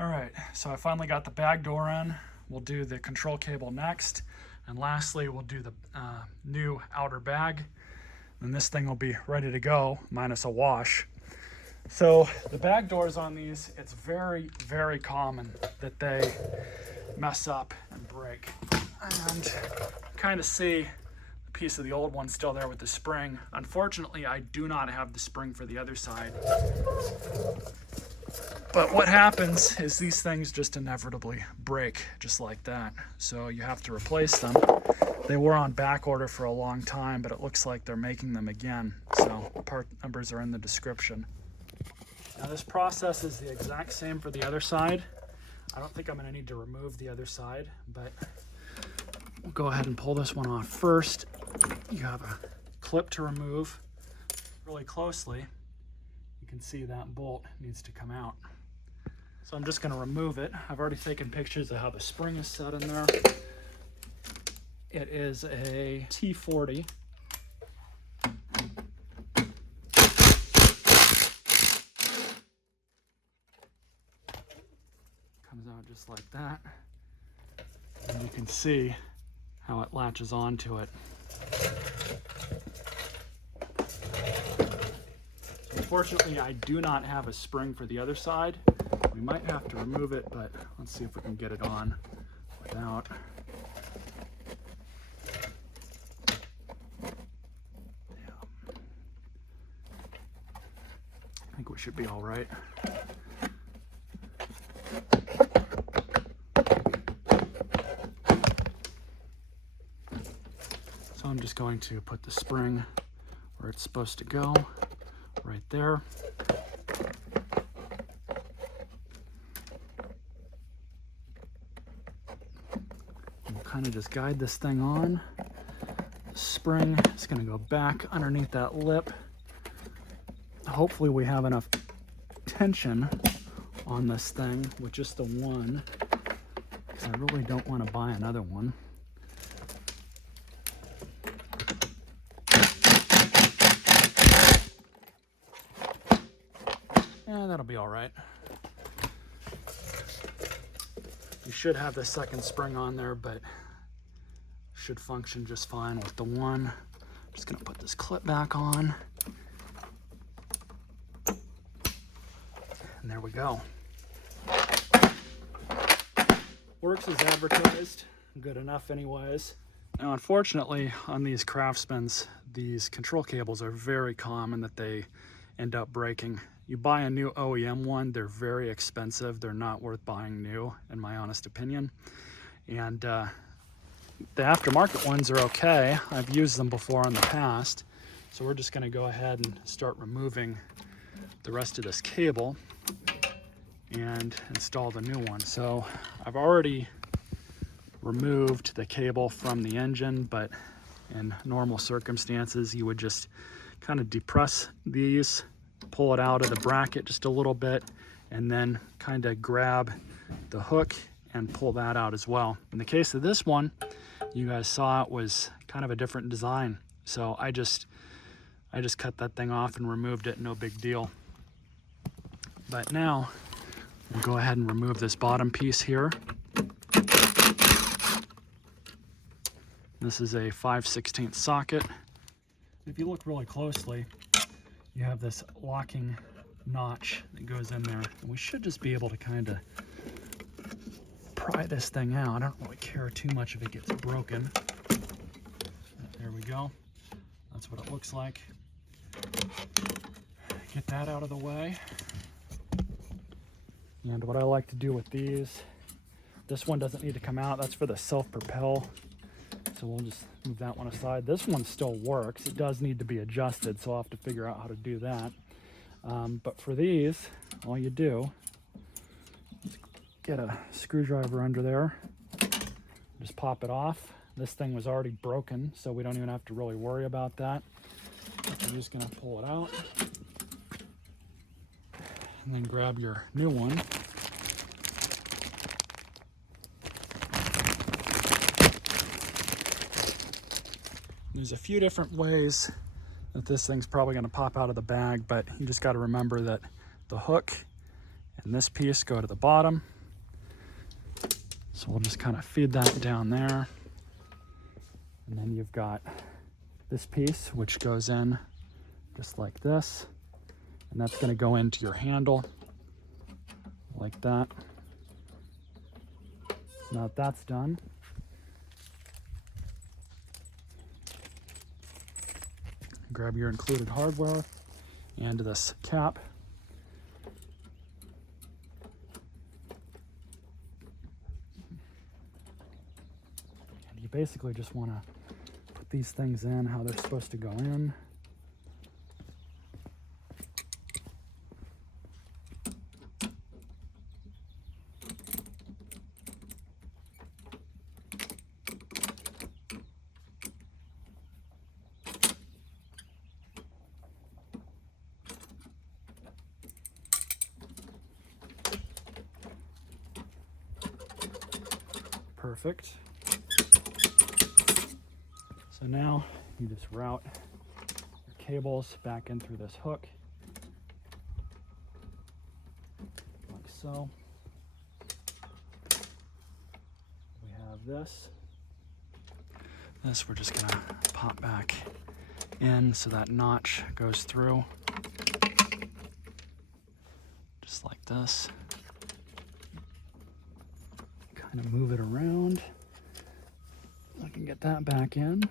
All right, so I finally got the bag door in. We'll do the control cable next. And lastly, we'll do the new outer bag. And this thing will be ready to go, minus a wash. So the bag doors on these, it's very, very common that they mess up and break. And kind of see a piece of the old one still there with the spring. Unfortunately, I do not have the spring for the other side. But what happens is these things just inevitably break just like that. So you have to replace them. They were on back order for a long time, but it looks like they're making them again. So part numbers are in the description. Now this process is the exact same for the other side. I don't think I'm gonna need to remove the other side, but we'll go ahead and pull this one off first. You have a clip to remove really closely. You can see that bolt needs to come out. So I'm just going to remove it. I've already taken pictures of how the spring is set in there. It is a T40. Comes out just like that. And you can see how it latches onto it. So unfortunately, I do not have a spring for the other side. We might have to remove it, but let's see if we can get it on without. Yeah. I think we should be all right. So I'm just going to put the spring where it's supposed to go, right there. Kind of just guide this thing on. The spring is going to go back underneath that lip. Hopefully we have enough tension on this thing with just the one, because I really don't want to buy another one. Yeah, that'll be all right. You should have the second spring on there, but should function just fine with the one. I'm just gonna put this clip back on. And there we go. Works as advertised, good enough anyways. Now unfortunately on these Craftsmans, these control cables are very common that they end up breaking. You buy a new OEM one, they're very expensive. They're not worth buying new, in my honest opinion. And the aftermarket ones are okay. I've used them before in the past. So we're just gonna go ahead and start removing the rest of this cable and install the new one. So I've already removed the cable from the engine, but in normal circumstances, you would just kind of depress these, pull it out of the bracket just a little bit, and then kind of grab the hook and pull that out as well. In the case of this one, you guys saw it was kind of a different design. So I just cut that thing off and removed it, no big deal. But now we'll go ahead and remove this bottom piece here. This is a 5/16 socket. If you look really closely, you have this locking notch that goes in there. And we should just be able to kind of pry this thing out. I don't really care too much if it gets broken. There we go. That's what it looks like. Get that out of the way. And what I like to do with these, this one doesn't need to come out. That's for the self-propel. So we'll just move that one aside. This one still works. It does need to be adjusted, so I'll have to figure out how to do that. But for these, all you do is get a screwdriver under there, just pop it off. This thing was already broken, so we don't even have to really worry about that. I'm just gonna pull it out and then grab your new one. There's a few different ways that this thing's probably going to pop out of the bag, but you just got to remember that the hook and this piece go to the bottom. So we'll just kind of feed that down there. And then you've got this piece, which goes in just like this. And that's going to go into your handle like that. Now that that's done, grab your included hardware and this cap. And you basically just want to put these things in how they're supposed to go in. Perfect. So now you just route your cables back in through this hook, like so. We have this. This we're just gonna pop back in so that notch goes through, just like this. Kind of move it around. I can get that back in.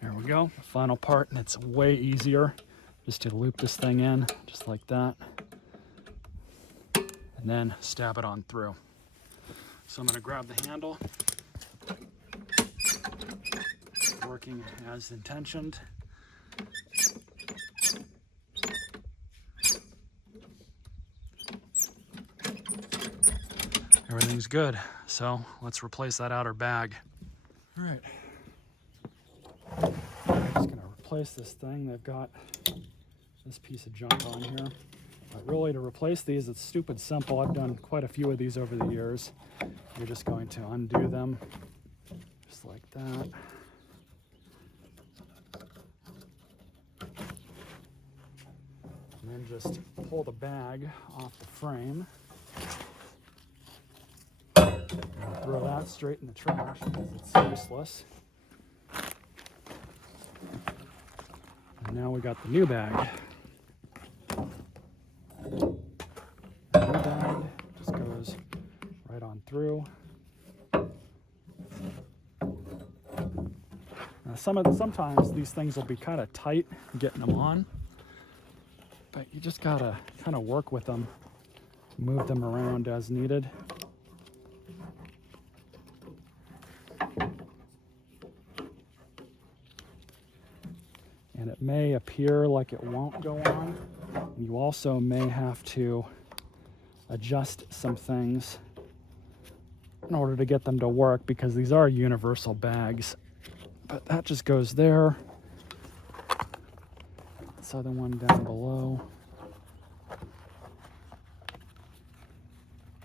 There we go, the final part, and it's way easier just to loop this thing in, just like that, and then stab it on through. So I'm going to grab the handle, working as intentioned. Everything's good, so let's replace that outer bag. All right, I'm just going to replace this thing. They've got this piece of junk on here. But really, to replace these, it's stupid simple. I've done quite a few of these over the years. You're just going to undo them, just like that. And then just pull the bag off the frame. And throw that straight in the trash because it's useless. And now we got the new bag. The new bag just goes right on through. Now sometimes these things will be kind of tight getting them on, but you just gotta kind of work with them, move them around as needed. And it may appear like it won't go on. You also may have to adjust some things in order to get them to work, because these are universal bags. But that just goes there. This other one down below.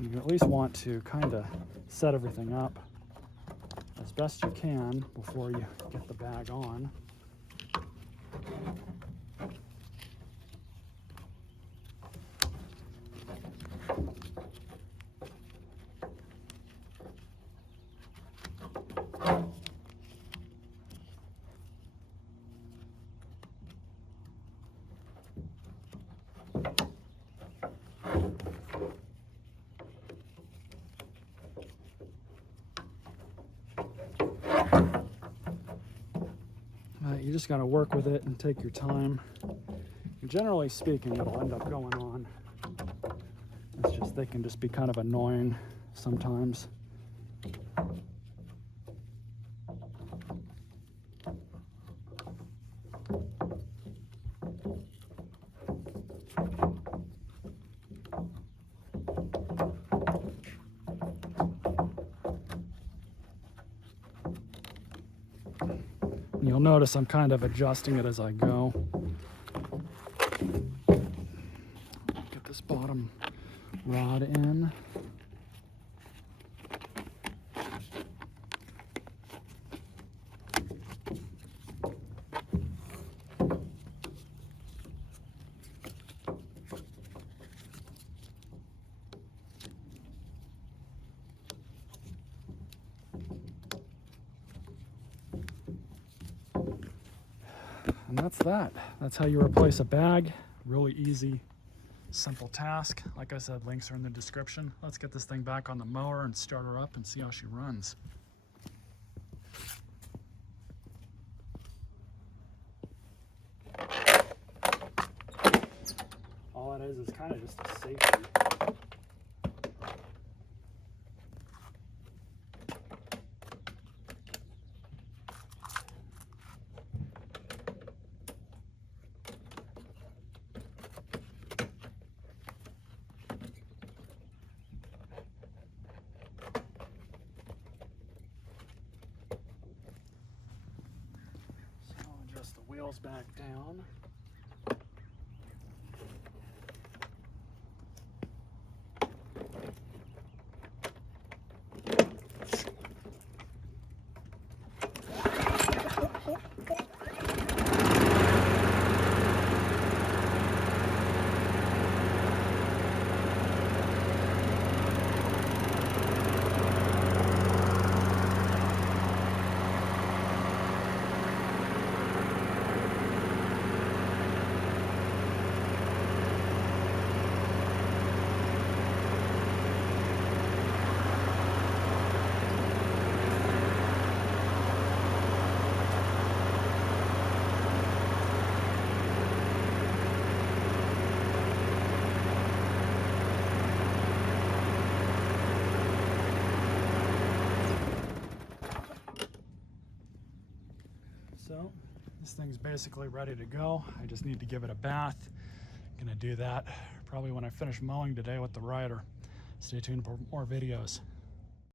You at least want to kind of set everything up as best you can before you get the bag on. You just got to work with it and take your time. And generally speaking, it'll end up going on. It's just they can just be kind of annoying sometimes. You'll notice I'm kind of adjusting it as I go. Get this bottom rod in. And that's that. That's how you replace a bag. Really easy, simple task. Like I said, links are in the description. Let's get this thing back on the mower and start her up and see how she runs. All it is kind of just a safety. Adjust the wheels back down. So this thing's basically ready to go. I just need to give it a bath. I'm gonna do that probably when I finish mowing today with the rider. Stay tuned for more videos.